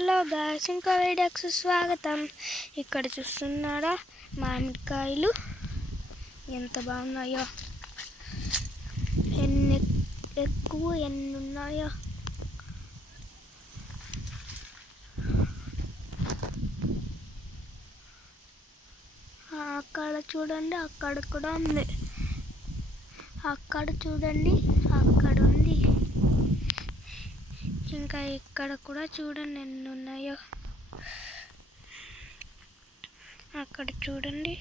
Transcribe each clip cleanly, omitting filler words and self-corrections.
Hello guys, ఇంకో వీడియోకి స్వాగతం. ఇక్కడ చూస్తున్నారా మామిడికాయలు ఎంత బాగున్నాయో, ఎన్ని ఉన్నాయో. అక్కడ చూడండి, అక్కడ కూడా ఉంది. అక్కడ చూడండి, అక్కడ ఉంది. ఇంకా ఇక్కడ కూడా చూడండి ఎన్ని ఉన్నాయో. అక్కడ చూడండి.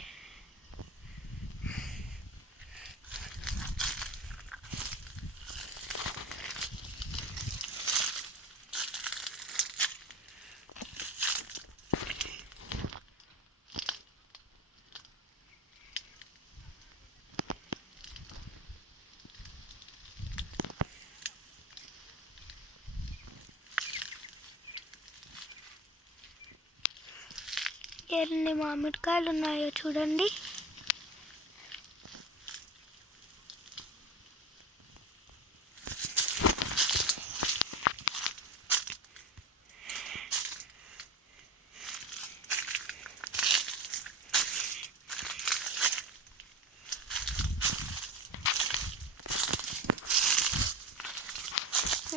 ఎన్ని మామిడికాయలు ఉన్నాయో చూడండి.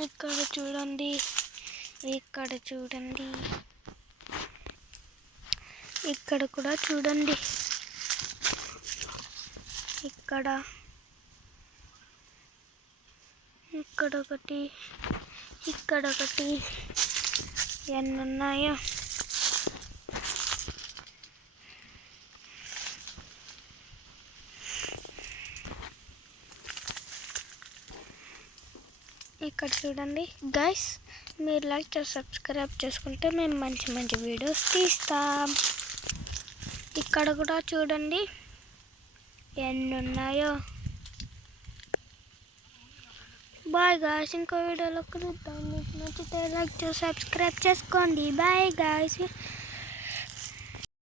ఇక్కడ చూడండి, ఇక్కడ చూడండి, ఇక్కడ కూడా చూడండి. ఇక్కడొకటి, ఇక్కడొకటి. ఎన్ని ఉన్నాయో. ఇక్కడ చూడండి గైస్, మీరు లైక్ చేసి సబ్స్క్రైబ్ చేసుకుంటే మేము మంచి మంచి వీడియోస్ తీస్తాం. ఇక్కడ కూడా చూడండి ఎన్ని ఉన్నాయో. బాయ్ గాయ్స్, ఇంకో వీడియోలో కలుద్దాం. మీకు నచ్చితే లైక్ చేసి సబ్స్క్రైబ్ చేసుకోండి. Bye guys.